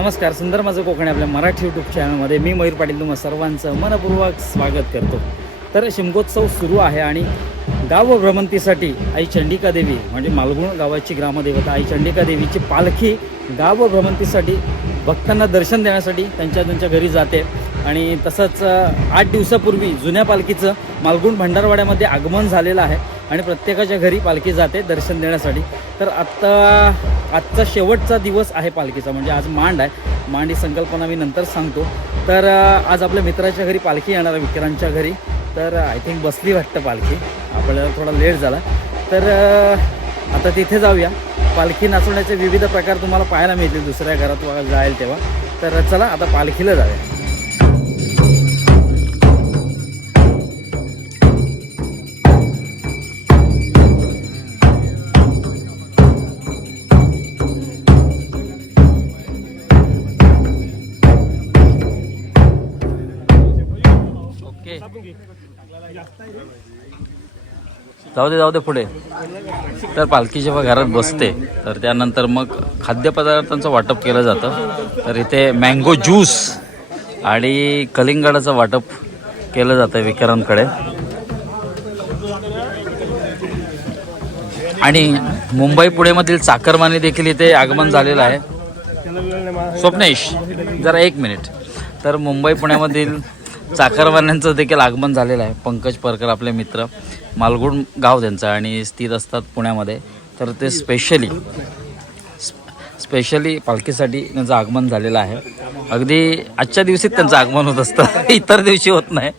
नमस्कार, सुंदर माझं कोकण आपल्या मराठी यूट्यूब चॅनलमध्ये मी मयूर पाटील तुम्हा सर्वांचं मनपूर्वक स्वागत करतो. तर शिमगोत्सव सुरू आहे आणि गाव भ्रमंतीसाठी आई चंडिका देवी म्हणजे मालगुण गावाची ग्रामदेवता आई चंडिका देवीची पालखी गाव भ्रमंतीसाठी भक्तांना दर्शन देण्यासाठी त्यांच्या घरी जाते. आणि तसंच 8 दिवसापूर्वी जुन्या पालखीचं मालगुण भंडारवाड्यामध्ये आगमन झालेलं आहे आणि प्रत्येकाच्या घरी पालखी जाते दर्शन देण्यासाठी. तर आजचा शेवटचा दिवस आहे पालखीचा, म्हणजे आज मांड आहे. मांड ही संकल्पना मी नंतर सांगतो. तर आज आपल्या मित्राच्या घरी पालखी येणार आहे, विक्रांतच्या घरी. तर आय थिंक बसली वाटतं पालखी, आपल्याला थोडा लेट झाला. तर आता तिथे जाऊया. पालखी नाचवण्याचे विविध प्रकार तुम्हाला पाहायला मिळतील दुसऱ्या घरात जाईल तेव्हा. तर चला आता पालखीला जाऊया. जाऊ दे पुढे. तर पालखी जेव्हा घरात बसते तर त्यानंतर मग खाद्यपदार्थांचं वाटप केलं जातं. तर इथे मँगो ज्यूस आणि कलिंगडाचं वाटप केलं जातं विक्रांतकडे. आणि मुंबई पुणेमधील चाकरमानी देखील इथे आगमन झालेलं आहे. स्वप्नेश जरा 1 मिनिट. तर मुंबई पुण्यामधील चाकरमान्यांचं देखील आगमन झालेलं आहे. पंकज परकर आपले मित्र, मालगुण गाव त्यांचं आणि स्थित असतात पुण्यामध्ये. तर ते स्पेशली पालखीसाठी त्यांचं आगमन झालेलं आहे. अगदी आजच्या दिवशीच त्यांचं आगमन होत असतं, इतर दिवशी होत नाही.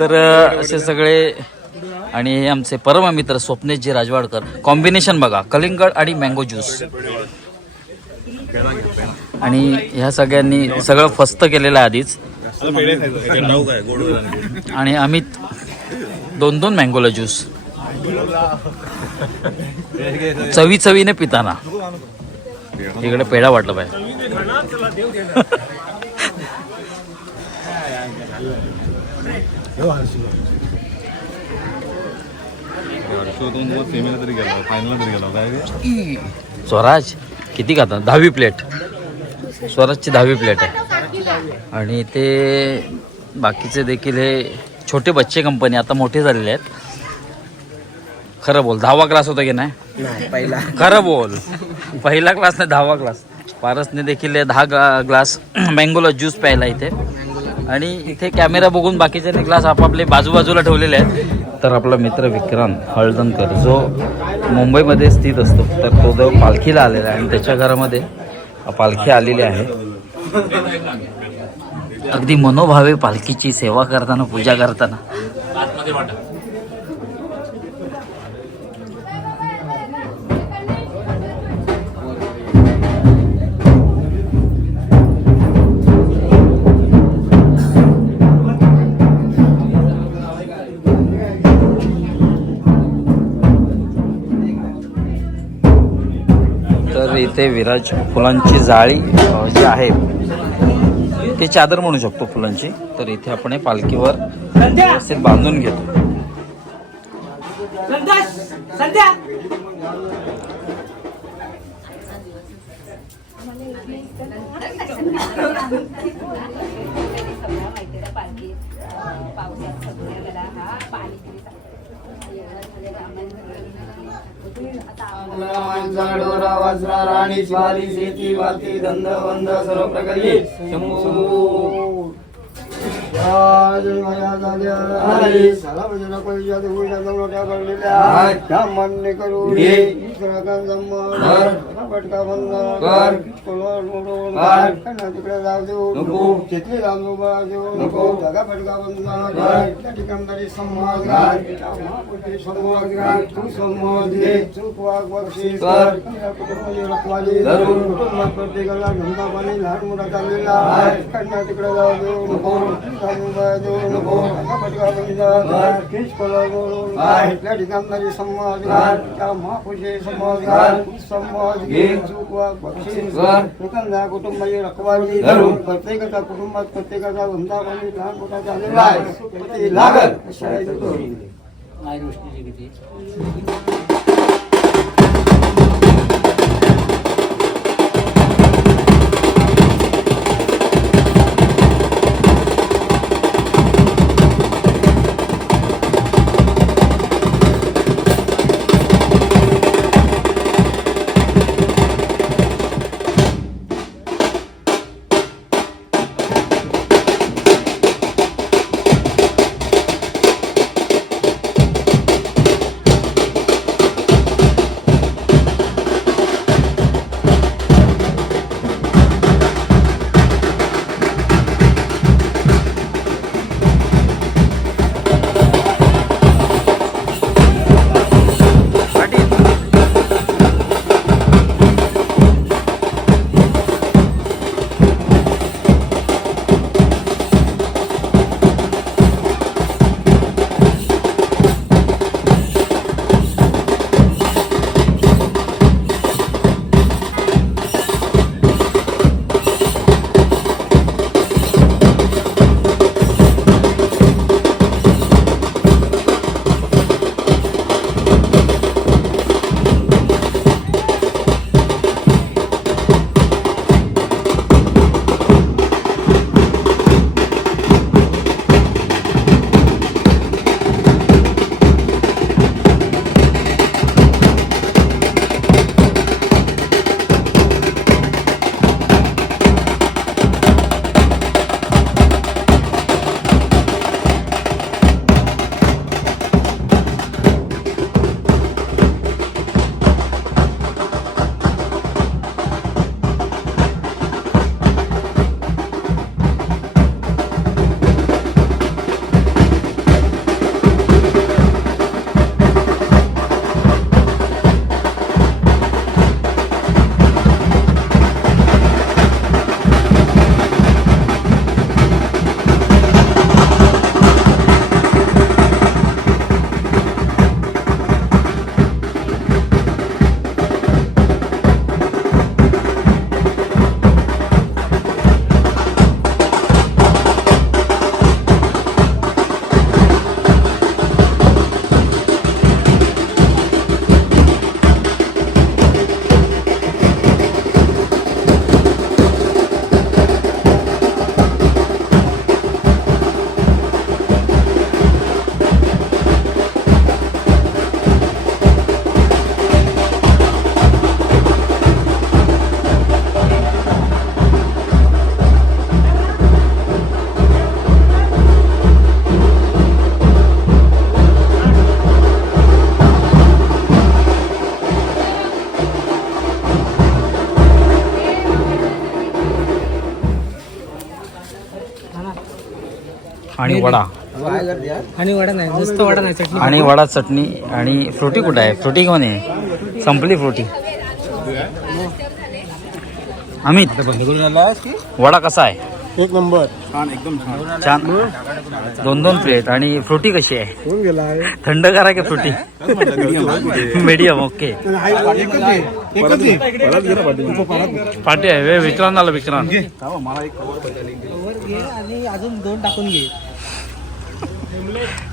तर असे सगळे. आणि हे आमचे परममित्र स्वप्नेशजी राजवाडकर. कॉम्बिनेशन बघा, कलिंगड आणि मँगो ज्यूस. आणि ह्या सगळ्यांनी सगळं फस्त केलेलं आहे आधीच. आणि अमित 2 मँगोला ज्यूस चवीने पिताना. इकडे पेढा वाटलं पाहिजे. स्वराज किती खातात? 10वी प्लेट. स्वराजची 10वी प्लेट आहे. आणि ते बाकीचे देखील हे छोटे बच्चे कंपनी आता मोठे झालेले आहेत. खरं बोल, 10वा क्लास होता की नाही? पहिला. खरं बोल, पहिला क्लास नाही 10वा क्लास. पारसने देखील 10 ग्लास मँगोला ज्यूस प्यायला इथे. आणि इथे कॅमेरा बघून बाकीचे ग्लास आपापले बाजूबाजूला ठेवलेले आहेत. तर आपला मित्र विक्रांत हळदणकर जो मुंबईमध्ये स्थित असतो, तर तो जो पालखीला आलेला आहे आणि त्याच्या घरामध्ये पालखी आलेली आहे. अगदी मनोभावे पालखीची सेवा करताना, पूजा करताना. तर इथे विराज फुलांची जाळी जी आहे ते चादर म्हणू शकतो फुलांची. तर इथे आपण पालखीवर व्यवस्थित बांधून घेतो. राणी स्वारी शेती वाती धंद वंद सर्व प्रकारे शंभू मान्य करू तिकडे जाऊ देऊ नको, तिथली जाऊ देऊ नको. जागा फटका बंद ठिकाणदारी समाज प्रत्येकाला धंदा पाणी लहान मोठा चाललेला आहे. तिकडे जाऊ देऊ नको, ठिकाणदारी समाज महापुरुषे समाज कुटुंबाची रखवाली धरून प्रत्येकाच्या कुटुंबात प्रत्येकाचा धंदा पाणी लहान मोठा चाललेला आहे. लागल आणि वडा आणि वडा नाही नुसतं वडा नाही चटणी आणि वडा चटणी आणि फ्रुटी कुठं आहे फ्रुटी घेऊन आहे संपली फ्रुटी अमित वडा कसा आहे एक नंबर छान 2 प्लेट आणि फ्रुटी कशी आहे होऊन गेला थंड करा की फ्रुटी मीडियम ओके पार्टी आहे वे विक्रांत आला विक्रांत आणि अजून 2 टाकून घे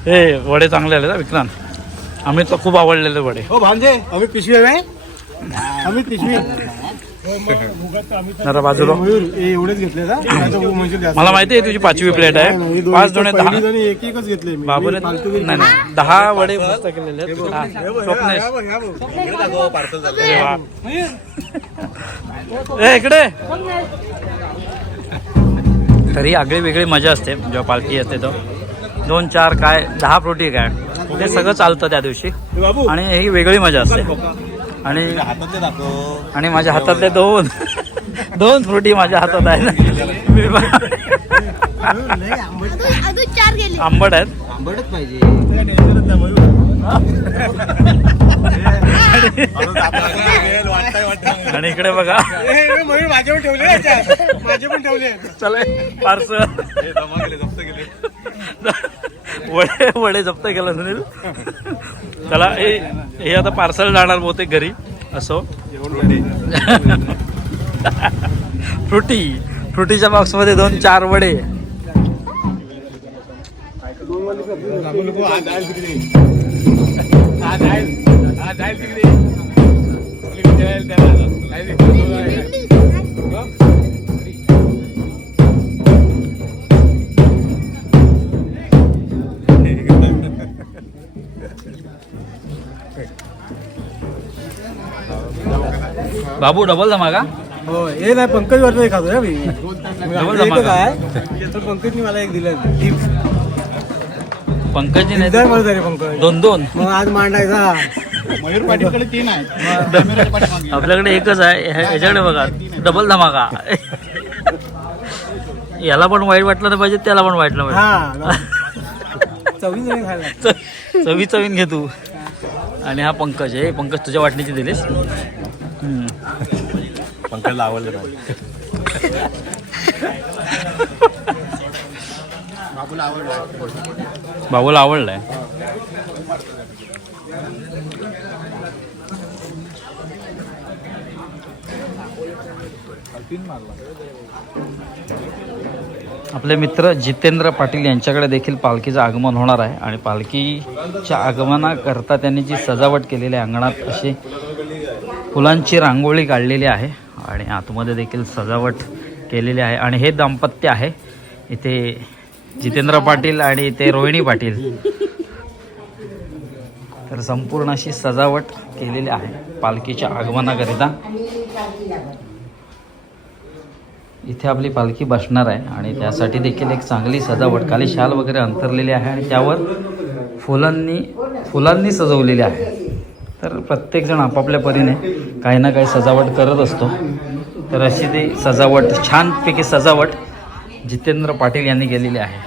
हे वडे चांगले आले ना विक्रांत अमितला खूप आवडलेले वडे हो भांजे आम्ही पिशवी आहे आम्ही पिशवी जरा बाजूला एवढेच घेतले ना मला माहिती आहे तुझी 5वी प्लेट आहे 5 दोन 10 एक एकच घेतले मी बाबूने नाही 10 वडे मस्त केलेले आहेत. हा, स्वप्नेश. अरे वा. ए इकडे तरी आगळी वेगळी मजा असते जेव्हा पालखी येते तो 2 4 काय 10 फ्रुटी काय ते सगळं चालतं त्या दिवशी आणि ही वेगळी मजा असते आणि माझ्या हातातले 2 फ्रुटी माझ्या हातात आहे ना आंबट आहेत आंबटच पाहिजे आणि इकडे बघा माझे पण ठेवले चला पार्सल वडे जप्त केला सुनील चला हे आता पार्सल जाणार बहुतेक घरी असो फ्रुटीच्या बॉक्स मध्ये 2 4 वडे बाबू डबल धमाका हो हे नाही पंकज वरती खातो मी डबल धमाका काय तर पंकजनी मला एक दिलं पंकजी नाही इधर मला तरी पंकज 2 मग आज मांडायचा मयूर पाटीलकडे 3 आहे आपल्याकडे एकच आहे याच्याकडे बघा डबल धमाका याला पण वाईट वाटलं नाही पाहिजे त्याला पण वाटलं पाहिजे चवीन घे तू आणि हा पंकज आहे पंकज तुझ्या वाटणीची दिलीस पंकजला आवडलं बाबूला आवडलंय आपले मित्र जितेंद्र पाटील यांच्याकडे देखील पालखीचं आगमन होणार आहे आणि पालखीच्या आगमनाकरता त्यांनी जी सजावट केलेली आहे अंगणात अशी फुलांची रांगोळी काढलेली आहे आणि आतमध्ये देखील सजावट केलेली आहे आणि हे दाम्पत्य आहे इथे जितेंद्र पाटील आणि इथे रोहिणी पाटील तर संपूर्ण अशी सजावट केलेली आहे पालखीच्या आगमनाकरिता इथे आपली पालखी बसणार आहे आणि त्यासाठी देखील एक चांगली सजावट खाली शाल वगैरे अंतरलेली आहे आणि त्यावर फुलांनी सजवलेली आहे तर प्रत्येकजण आपापल्या परीने काही ना काही सजावट करत असतो तर अशी ती सजावट छानपैकी सजावट जितेंद्र पाटील यांनी केलेली आहे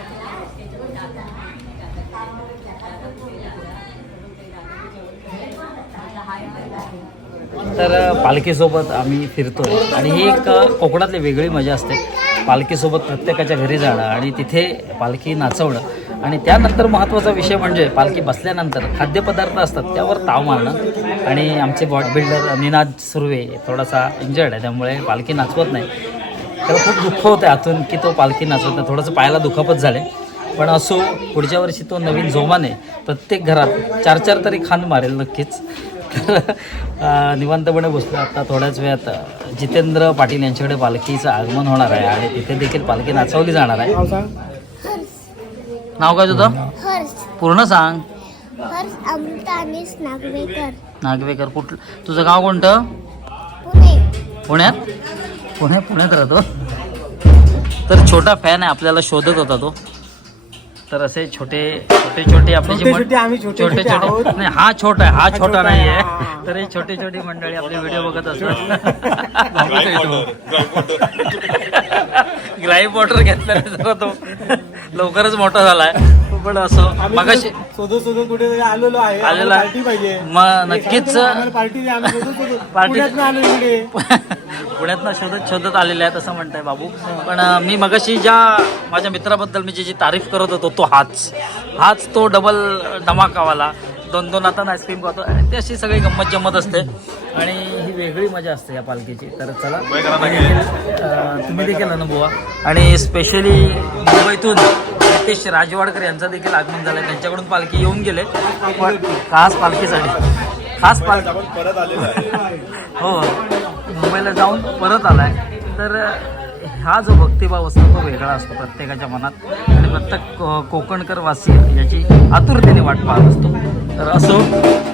तर पालखीसोबत आम्ही फिरतो आणि ही एक कोकणातली वेगळी मजा असते पालखीसोबत प्रत्येकाच्या घरी जाणं आणि तिथे पालखी नाचवणं आणि त्यानंतर महत्त्वाचा विषय म्हणजे पालखी बसल्यानंतर खाद्यपदार्थ असतात त्यावर ताव मारणं आणि आमचे बॉडी बिल्डर निनाद सुर्वे थोडासा इंजर्ड आहे त्यामुळे पालखी नाचवत नाही त्याला खूप दुःख होतं आतून की तो पालखी नाचवत नाही थोडंसं पायाला दुखापत झाले पण असो पुढच्या वर्षी तो नवीन जोमाने प्रत्येक घरात 4 तरी खांद मारेल नक्कीच तर निवांतपणे बसलो आता थोड्याच वेळात जितेंद्र पाटील यांच्याकडे पालखीचं आगमन होणार आहे आणि तिथे देखील पालखी नाचवली जाणार आहे नाव काय तुझं पूर्ण सांग नागवेकर कुठलं तुझं गाव कोणतं पुण्यात राहतो तर छोटा फॅन आहे आपल्याला शोधत होता तो तर असे छोटे आपले छोटे नाही हा छोटा आहे हा छोटा नाही आहे तर हे छोटी मंडळी आपले व्हिडिओ बघत असतात ग्राईप वॉटर घेतला जरा तो लवकरच मोठा झालाय पण असं मगाशी शोधून कुठे आलेलो आहे आलेला पार्टी पाहिजे मग नक्कीच पार्टी पार्टी आलो इकडे पुण्यातनं शोधत आलेले आहेत असं म्हणताय बाबू पण मी मगाशी ज्या माझ्या मित्राबद्दल मी जी तारीफ करत होतो तो हाच तो डबल धमाकावाला 2-2 आता आईस्क्रीम खातो ते अशी सगळी गंमत जम्मत असते आणि ही वेगळी मजा असते या पालखीची तर चला तुम्ही देखील अनुभवा आणि स्पेशली मुंबईतून नितेश राजवाडकर यांचा देखील आगमन झालं त्यांच्याकडून पालखी येऊन गेले पण खास पालखी परत आलेलो आहे हो मुंबईला जाऊन परत आलाय तर हा जो भक्तिभाव असतो तो वेगळा असतो प्रत्येकाच्या मनात आणि प्रत्येक कोकणकर वासी याची आतुरतेने वाट पाहत असतो तर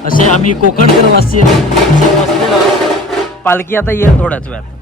असे आम्ही कोकणकर वासी बसलेलो आहोत. पालखी आता येईल थोड्याच वेळात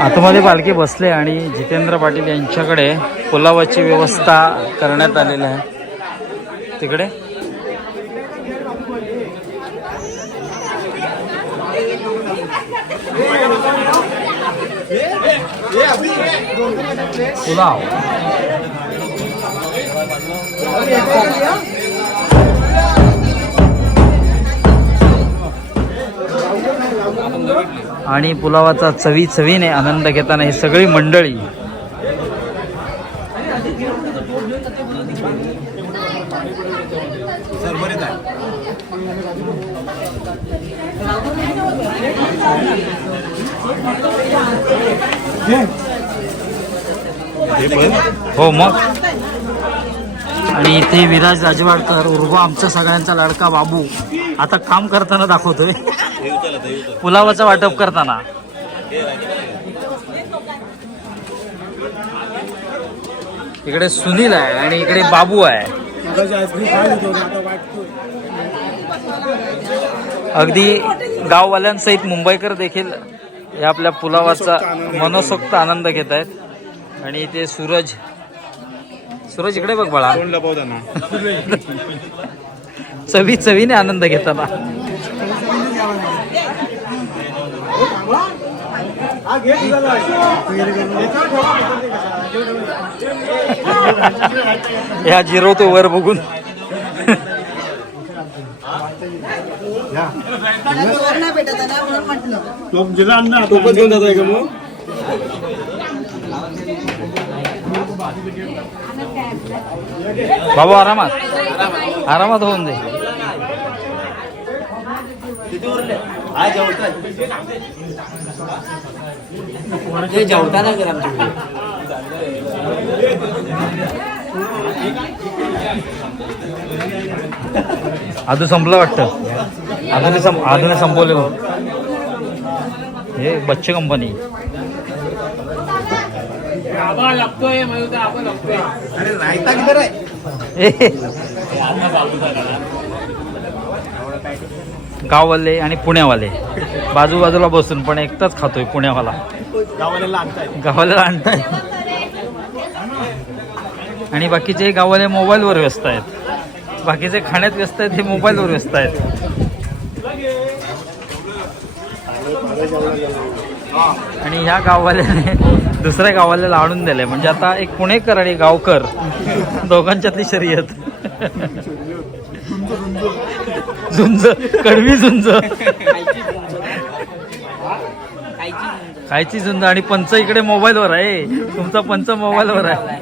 आतमध्ये पालखी बसले आणि जितेंद्र पाटील यांच्याकडे पुलावाची व्यवस्था करण्यात आलेली आहे तिकडे. पुलाव आणि पुलावाचा चवीने आनंद घेताना ही सगळी मंडळी हो मग. आणि इथे विराज राजवाडकर उर्फ आमच्या सगळ्यांचा लाडका बाबू आता काम करताना दाखवतोय पुलावाचं वाटप करताना. इकडे सुनील आहे आणि इकडे बाबू आहे. अगदी गाववाल्यांसहित मुंबईकर देखील या आपल्या पुलावाचा मनसोक्त आनंद घेत आहेत. आणि इथे सूरज इकडे बघ बाळा चवीने आनंद घेताना. ह्या जिरवतो वर बघून. बाबू आरामात होऊन दे. जेवताना कर आधू संपलं वाटतं. अजून संपवलं हे बच्चे कंपनी. गाववाले आणि पुण्यावाले बाजूबाजूला बसून पण एकटाच खातोय पुण्यावाला. गावाला आणताय आणि बाकीचे गाववाले मोबाईलवर व्यस्त आहेत. बाकीचे खाण्यात व्यस्त आहेत, हे मोबाईलवर व्यस्त आहेत. आणि ह्या गाववाल्याने दुसऱ्या गावाला आणून दिलंय. म्हणजे आता एक पुणेकर आणि गावकर दोघांच्यातली शर्यत. झुंज कडवी झुंज खायची झुंज. आणि पंच इकडे मोबाईलवर आहे. तुमचा पंच मोबाईलवर आहे.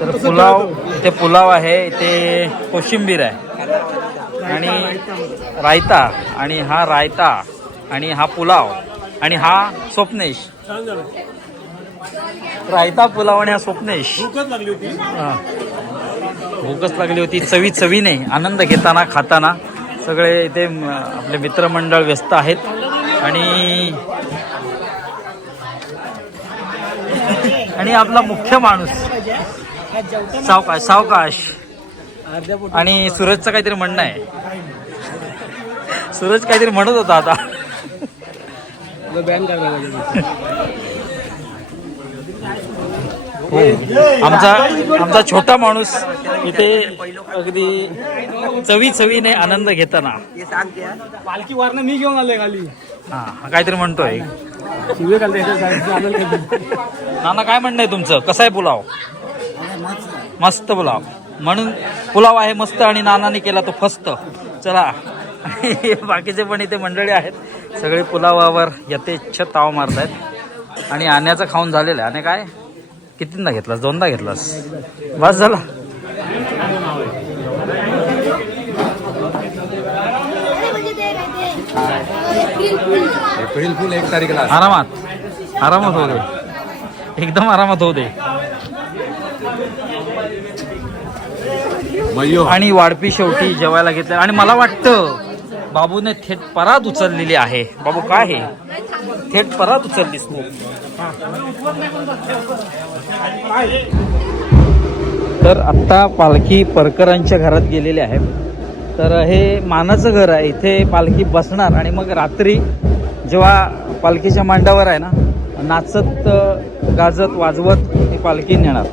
तर पुलाव आहे, ते कोशिंबीर आहे आणि रायता. आणि हा रायता आणि हा पुलाव आणि हा स्वप्नेश. रायता, पुलाव आणि हा स्वप्नेश. भूकच लागली होती. चवीने आनंद घेताना खाताना सगळे इथे आपले मित्रमंडळ व्यस्त आहेत. आणि आपला मुख्य माणूस सावकाश. आणि सूरजचं काहीतरी म्हणणं आहे. सूरज काहीतरी म्हणत होता आता. हो, आमचा छोटा माणूस इथे अगदी चवीने आनंद घेताना. पालखी वारनं मी घेऊन आलोय खाली. हा काहीतरी म्हणतोय. नाना काय म्हणणं आहे तुमचं? कसा आहे पुलाव? मस्त पुलाव. म्हणून पुलाव आहे मस्त आणि नानाने केला तो फस्त. चला बाकीचे पण इथे मंडळी आहेत, सगळे पुलावावर यथेच्छ ताव मारतायत. आणि आण्याचं खाऊन झालेलं आहे. आणि काय कितींदा घेतलास? 2दा घेतलास, बस झाला. एप्रिल फुल 1 तारीखला आरामात होऊ दे, एकदम आरामात होऊ दे. आणि वाढपी शेवटी जेवायला घेतलं. आणि मला वाटतं बाबूने थेट परात उचललेली आहे. बाबू काय हे थेट परात उचललीस तू? तर आत्ता पालखी परकरांच्या घरात गेलेली आहे तर हे मानाचं घर आहे, इथे पालखी बसणार आणि मग रात्री जेव्हा पालखीच्या मांडावर आहे ना, नाचत गाजत वाजवत ही पालखी नेणार.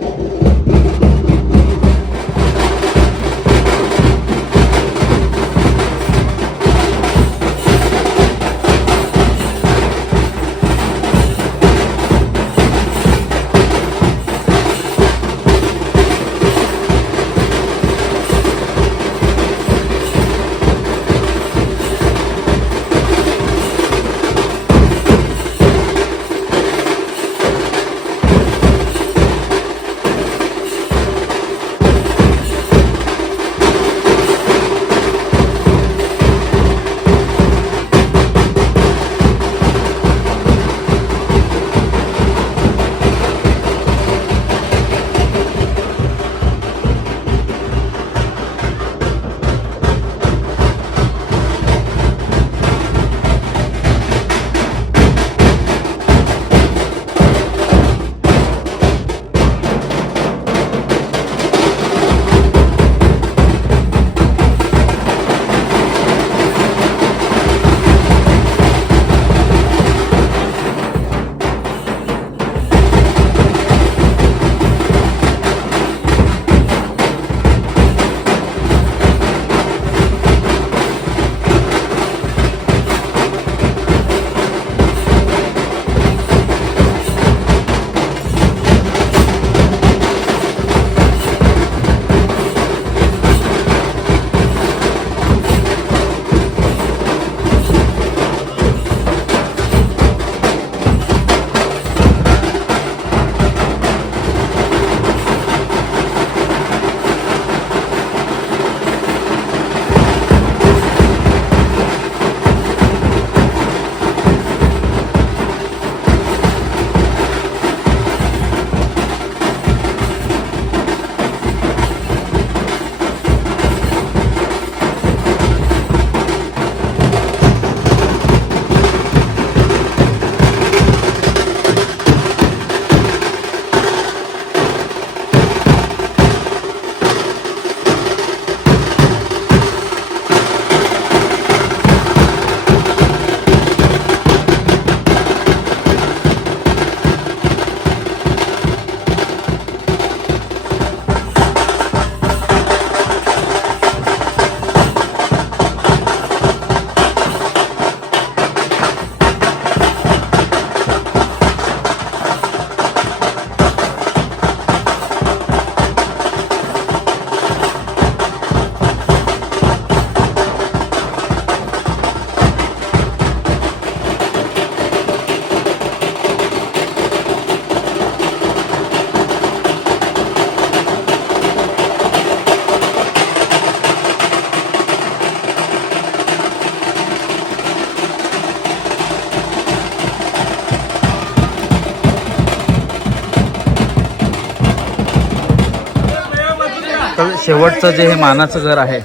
तर शेवटचं जे हे मानाचं घर आहे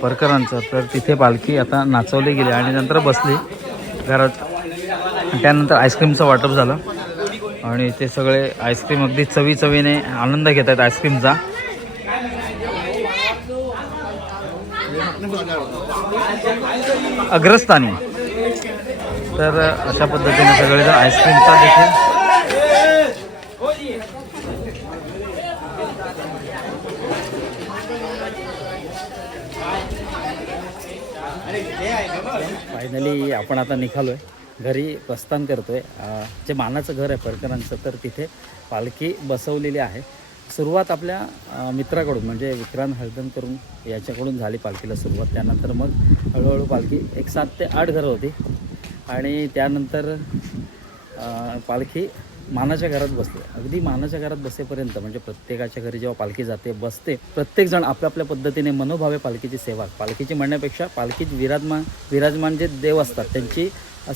परकरांचं, तर तिथे पालखी आता नाचवली गेली आणि नंतर बसली घरात. त्यानंतर आईस्क्रीमचं वाटप झालं आणि ते सगळे आईस्क्रीम अगदी चवीने आनंद घेत आहेत आईस्क्रीमचा. अग्रस्थानी तर अशा पद्धतीने सगळेजण आईस्क्रीमचा देखील फायनली आपण आता निघालोय घरी, प्रस्थान करतोय. जे मानाचं घर आहे परकरांचं, तर तिथे पालखी बसवलेली आहे. सुरुवात आपल्या मित्राकडून म्हणजे विक्रांत हळदण करून याच्याकडून झाली पालखीला सुरुवात. त्यानंतर मग हळूहळू पालखी 7 ते 8 घरं होती आणि त्यानंतर पालखी मानाच्या घरात बसले. अगदी मानाच्या घरात बसेपर्यंत म्हणजे प्रत्येकाच्या घरी जेव्हा पालखी जाते बसते, प्रत्येकजण आपल्या आपल्या पद्धतीने मनोभावे पालखीची सेवा, पालखीची म्हणण्यापेक्षा पालखीत विराजमान जे देव असतात त्यांची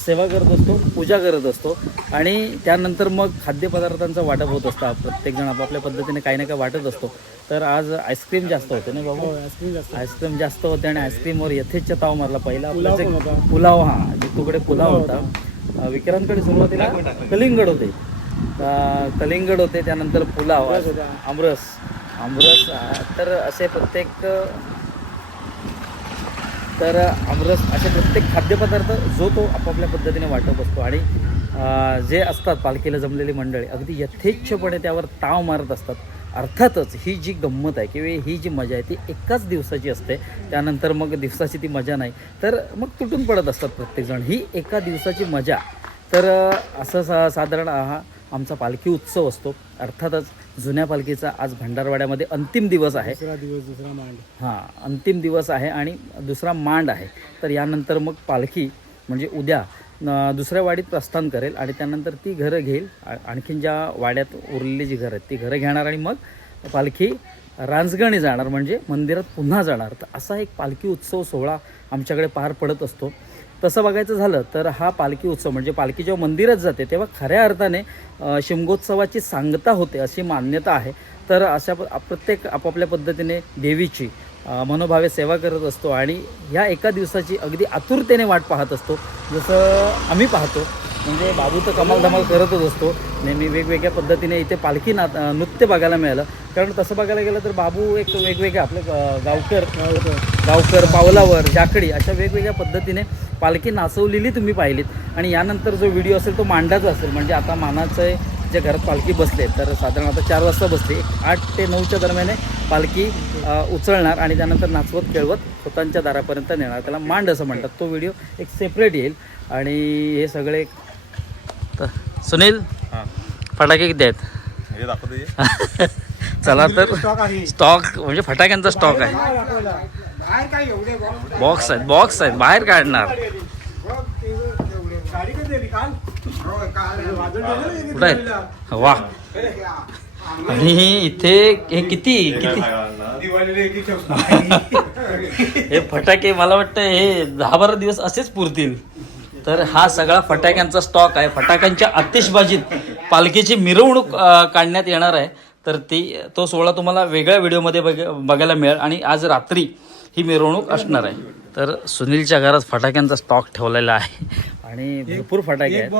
सेवा करत असतो, पूजा करत असतो आणि त्यानंतर मग खाद्यपदार्थांचं वाटप होत असतं. प्रत्येकजण आपापल्या पद्धतीने काही ना काही वाटत असतो. तर आज आईस्क्रीम जास्त होते ना बाबू, आईस्क्रीम जास्त होते आणि आईस्क्रीमवर यथेच्छ ताव मारला. पहिला पुलाव, हां जितूकडे पुलाव होता, विक्रांतकडे सुरुवातीला कलिंगड होते, त्यानंतर पुलाव, आमरस. तर असे प्रत्येक तर आमरस असे प्रत्येक खाद्यपदार्थ जो तो आपापल्या पद्धतीने वाटप असतो आणि जे असतात पालखीला जमलेली मंडळी अगदी यथेच्छपणे त्यावर ताव मारत असतात. अर्थातच ही जी गंमत आहे किंवा ही जी मजा आहे ती एकाच दिवसाची असते, त्यानंतर मग दिवसाची ती मजा नाही, तर मग तुटून पडत असतात प्रत्येकजण. ही एका दिवसाची मजा. तर असं साधारण हा आमचा पालखी उत्सव असतो. अर्थातच जुन्या पालखीचा आज भंडारवाड्यामध्ये अंतिम दिवस आहे. दुसरा मांड. हां, अंतिम दिवस आहे आणि दुसरा मांड आहे. तर यानंतर मग पालखी म्हणजे उद्या दुसऱ्या वाडीत प्रस्थान करेल आणि त्यानंतर ती घरं घेईल. आणखीन ज्या वाड्यात उरलेली जी घरं आहेत ती घरं घेणार आणि मग पालखी रांजगणी जाणार म्हणजे मंदिरात पुन्हा जाणार. तर असा एक पालखी उत्सव सोहळा आमच्याकडे पार पडत असतो. तसं बघायचं झालं तर हा पालखी उत्सव म्हणजे पालखी जेव्हा मंदिरात जाते तेव्हा खऱ्या अर्थाने शिमगोत्सवाची सांगता होते अशी मान्यता आहे. तर अशा प्रत्येक आपापल्या पद्धतीने देवीची मनोभावे सेवा करत असतो आणि ह्या एका दिवसाची अगदी आतुरतेने वाट पाहत असतो. जसं आम्ही पाहतो म्हणजे बाबू तर कमाल धमाल करतच असतो नेहमी. वेगवेगळ्या पद्धतीने इथे पालखी नृत्य बघायला मिळालं. कारण तसं बघायला गेलं तर बाबू एक वेगवेगळ्या आपले गावकर पावलावर जाकडी अशा वेगवेगळ्या पद्धतीने पालखी नाचवलेली तुम्ही पाहिलीत. आणि यानंतर जो व्हिडिओ असेल तो मांडाचा असेल. म्हणजे आता मानाचं जे घरात पालखी बसले तर साधारण आता 4 वाजता बसली, 8 ते 9च्या दरम्याने पालखी उचलणार आणि त्यानंतर नाचवत खेळवत स्वतःच्या दारापर्यंत नेणार. त्याला मांड असं म्हणतात. तो व्हिडिओ एक सेपरेट येईल. आणि हे सगळे तर सुनील फटाके किती आहेत? चला तर स्टॉक म्हणजे फटाक्यांचा स्टॉक आहे. बॉक्स आहेत बाहेर काढणार. कुठं आहेत? वा. आणि इथे हे किती हे फटाके मला वाटतं हे 10-12 दिवस असेच पुरतील. तर हा सगळा फटाक्यांचा स्टॉक आहे. फटाक्यांच्या आतिषबाजीत पालखीची मिरवणूक काढण्यात येणार आहे. तर तो सोहळा तुम्हाला वेगळ्या व्हिडिओमध्ये बघायला मिळेल. आणि आज रात्री ही मिरवणूक असणार आहे. तर सुनीलच्या घरात फटाक्यांचा स्टॉक ठेवलेला आहे आणि भरपूर फटाके आहेत.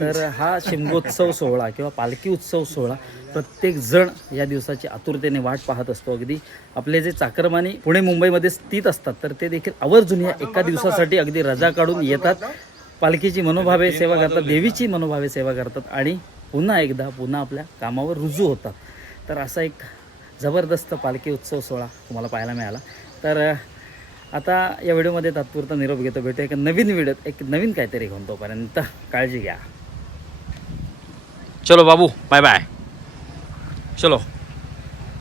तर हा शिमगोत्सव सोहळा किंवा पालखी उत्सव सोहळा प्रत्येक जण या दिवसाची आतुरतेने वाट पाहत असतो. अगदी आपले जे चाकरमानी पुणे मुंबईमध्ये स्थित असतात तर ते देखील आवर्जून या एका दिवसासाठी अगदी रजा काढून येतात. पालखीची मनोभावे सेवा करतात, देवीची मनोभावे सेवा करतात आणि पुन्हा आपल्या कामावर रुजू होतात. तर असा एक जबरदस्त पालखी उत्सव सोहळा तुम्हाला पाहायला मिळाला. तर आता या व्हिडिओमध्ये तात्पुरता निरोप घेतो. भेटू एक नवीन व्हिडिओत एक नवीन काहीतरी घेऊन. तोपर्यंत काळजी घ्या. चलो बाबू, बाय बाय. चलो.